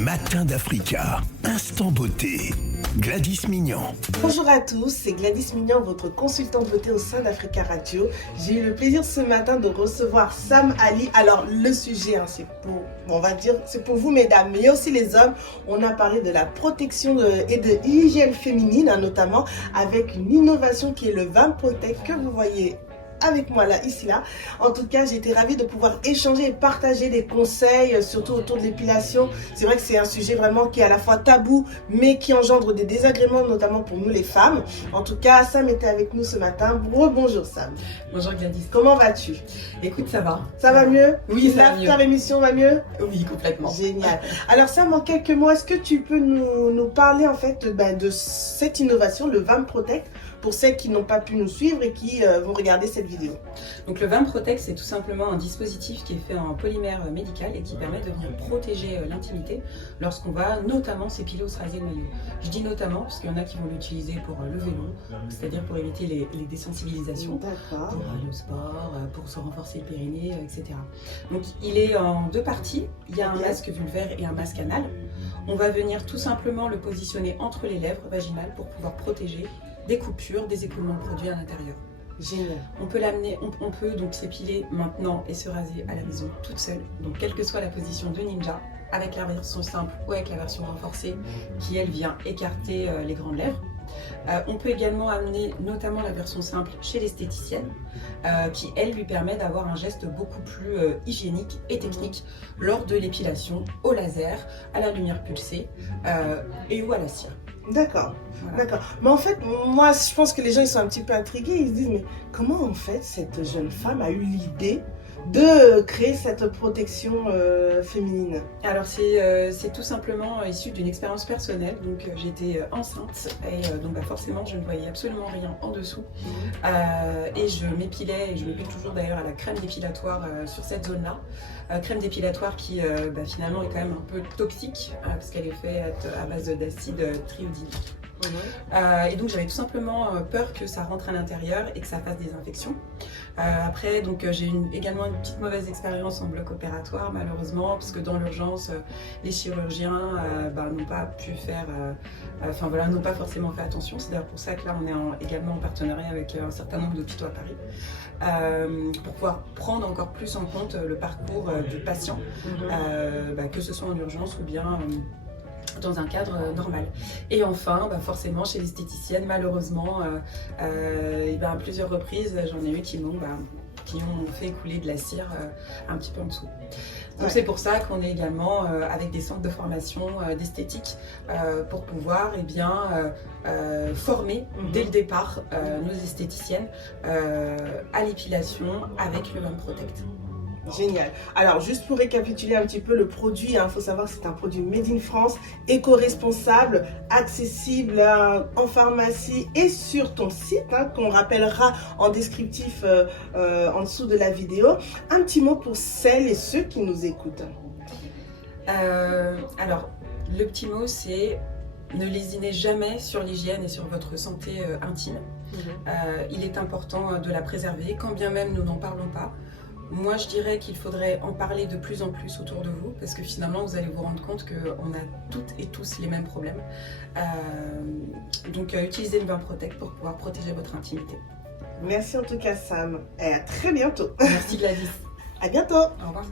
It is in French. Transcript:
Matin d'Africa, instant beauté. Gladys Mignon. Bonjour à tous, c'est Gladys Mignon, votre consultante beauté au sein d'Africa Radio. J'ai eu le plaisir ce matin de recevoir Sam Ali. Alors le sujet, c'est pour, on va dire, c'est pour vous mesdames, mais aussi les hommes. On a parlé de la protection et de l'hygiène féminine, notamment avec une innovation qui est le Vamp Protect que vous voyez avec moi là, ici là. En tout cas, j'ai été ravie de pouvoir échanger et partager des conseils, surtout autour de l'épilation. C'est vrai que c'est un sujet vraiment qui est à la fois tabou, mais qui engendre des désagréments, notamment pour nous les femmes. En tout cas, Sam était avec nous ce matin. Bonjour Sam. Bonjour Gladys. Comment vas-tu? Écoute, ça va. Ça va mieux? Oui, ça va mieux. L'after émission va mieux? Oui, complètement. Génial. Alors Sam, en quelques mots, est-ce que tu peux nous parler en fait de cette innovation, le Vamp Protect, pour celles qui n'ont pas pu nous suivre et qui vont regarder cette vidéo? Donc le Vamp Protect, c'est tout simplement un dispositif qui est fait en polymère médical et qui permet de venir protéger l'intimité lorsqu'on va notamment s'épiler ou se raser le maillot. Je dis notamment parce qu'il y en a qui vont l'utiliser pour le vélo, c'est-à-dire pour éviter les désensibilisations, pour aller au sport, pour se renforcer le périnée, etc. Donc il est en deux parties. Il y a un masque vulvaire et un masque anal. On va venir tout simplement le positionner entre les lèvres vaginales pour pouvoir protéger des coupures, des écoulements de produits à l'intérieur. Génial. On peut l'amener, on peut donc s'épiler maintenant et se raser à la maison toute seule. Donc quelle que soit la position de ninja, avec la version simple ou avec la version renforcée, qui elle vient écarter les grandes lèvres. On peut également amener notamment la version simple chez l'esthéticienne, qui elle lui permet d'avoir un geste beaucoup plus hygiénique et technique lors de l'épilation au laser, à la lumière pulsée et ou à la cire. D'accord, voilà. D'accord. Mais en fait, moi, je pense que les gens ils sont un petit peu intrigués. Ils se disent, mais comment en fait cette jeune femme a eu l'idée de créer cette protection féminine? Alors c'est tout simplement issu d'une expérience personnelle. Donc j'étais enceinte et donc forcément je ne voyais absolument rien en dessous. Et je m'épilais, et je m'épile toujours d'ailleurs à la crème dépilatoire sur cette zone-là. Crème dépilatoire qui finalement est quand même un peu toxique parce qu'elle est faite à base d'acide triodinique. Et donc j'avais tout simplement peur que ça rentre à l'intérieur et que ça fasse des infections. Après donc j'ai également une petite mauvaise expérience en bloc opératoire malheureusement, parce que dans l'urgence les chirurgiens n'ont pas pu faire, n'ont pas forcément fait attention. C'est d'ailleurs pour ça que là on est également en partenariat avec un certain nombre d'hôpitaux à Paris pour pouvoir prendre encore plus en compte le parcours du patient, que ce soit en urgence ou bien dans un cadre normal. Et enfin, forcément, chez l'esthéticienne, malheureusement, à plusieurs reprises, j'en ai eu qui ont fait écouler de la cire un petit peu en dessous. Donc c'est pour ça qu'on est également avec des centres de formation d'esthétique pour pouvoir former dès le départ nos esthéticiennes à l'épilation avec le Vamp Protect. Génial. Alors, juste pour récapituler un petit peu le produit, faut savoir que c'est un produit made in France, éco-responsable, accessible en pharmacie et sur ton site, qu'on rappellera en descriptif en dessous de la vidéo. Un petit mot pour celles et ceux qui nous écoutent. Alors, le petit mot, c'est ne lésinez jamais sur l'hygiène et sur votre santé intime. Il est important de la préserver, quand bien même nous n'en parlons pas. Moi, je dirais qu'il faudrait en parler de plus en plus autour de vous, parce que finalement, vous allez vous rendre compte qu'on a toutes et tous les mêmes problèmes. Donc, utilisez le Vamp Protect pour pouvoir protéger votre intimité. Merci en tout cas, Sam. Et à très bientôt. Merci Gladys. À bientôt. Au revoir.